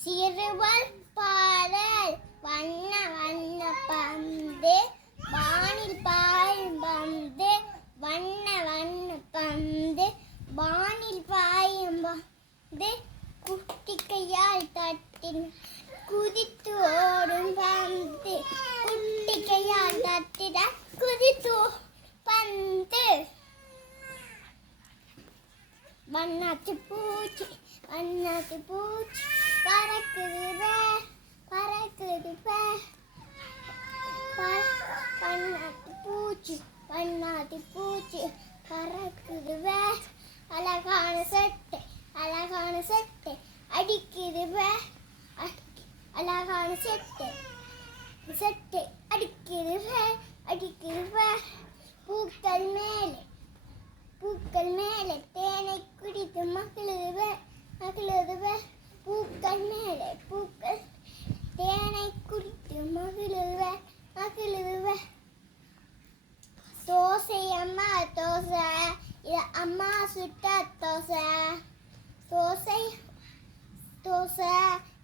சிறுவல் பாடல் வண்ண வண்ண பந்து வானில் பாயும் பந்து வண்ண வண்ண பந்து வானில் பாயும் பந்து குட்டி கையால் தட்டின் குதித்து ஓடும் பந்து குட்டி கையால் தட்டிட குதித்து பந்து வண்ணாத்து பூச்சி பறக்குது பறக்குது வண்ணாத்து பூச்சி பறக்குது அழகான சட்டை அடிக்குது அழகான சட்டை அடிக்குது பூக்கள் மேலே தேனை குடித்து மகிழுது பூக்கள் மேலே தேனை குடித்து மகிழுது தோசை அம்மா தோசை இது அம்மா சுட்ட தோசை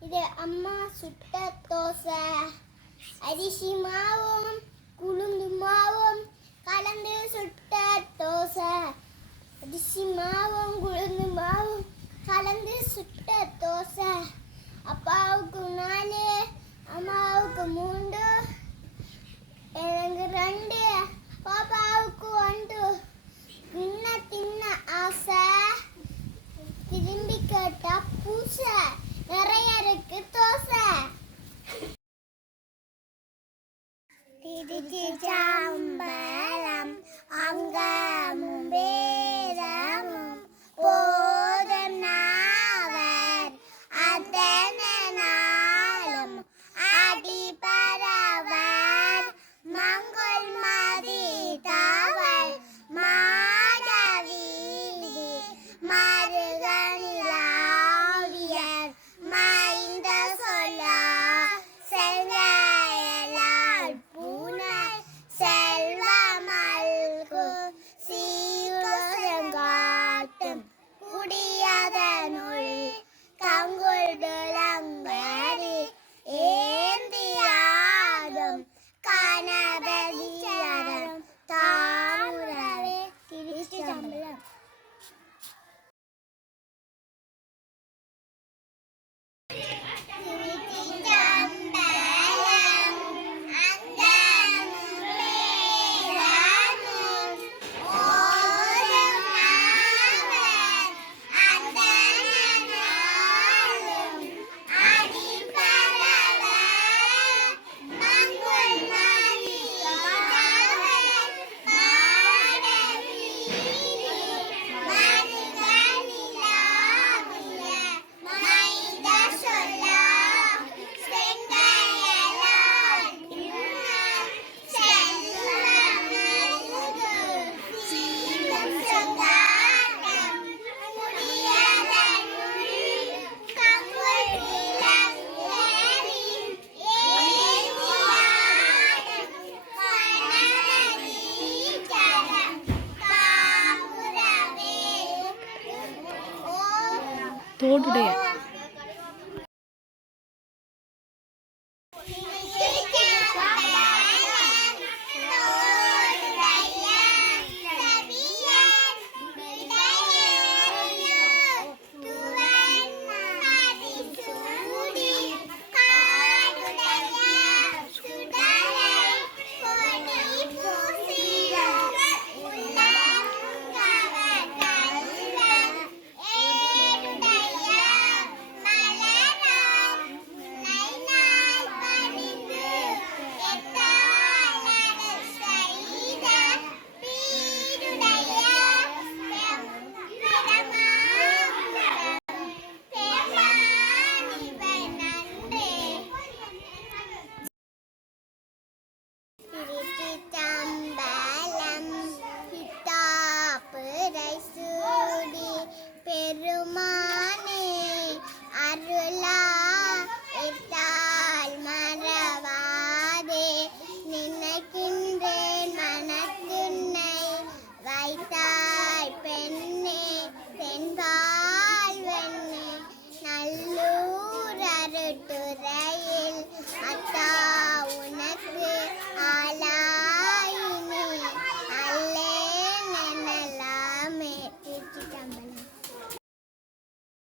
இது அம்மா சுட்ட தோசை அரிசி மாவும் உளுந்து மாவும் கலந்து சுட்ட தோசை அரிசி மாவும் உளுந்து மாவும் கலந்து சுட்ட தோசை அப்பாவுக்கு 4 அம்மாவுக்கு 3 எனக்கு 2 பாப்பாவுக்கு 1 தின்ன ஆசை திரும்பி கேட்டா பூசை நிறைய இருக்கு தோசை திருச்சிற்றம்பலம் அங்கமும் வேதமும் போதும் நாவர் அதன நாளும் அடிபரவர் மங்கள் மதித்தவர் மாடவீதி மருகனிலாவியர் மைந்த சொல்லா செல்வயலால் பூனர் செல்வமல்கு சீர்காட்டும் குடியதனுள் கங்குள் விளம்பரி ஏந்தியாதும் கணபதியரும் தாமுறவே திருச்சிற்றம்பலம். தோடுடைய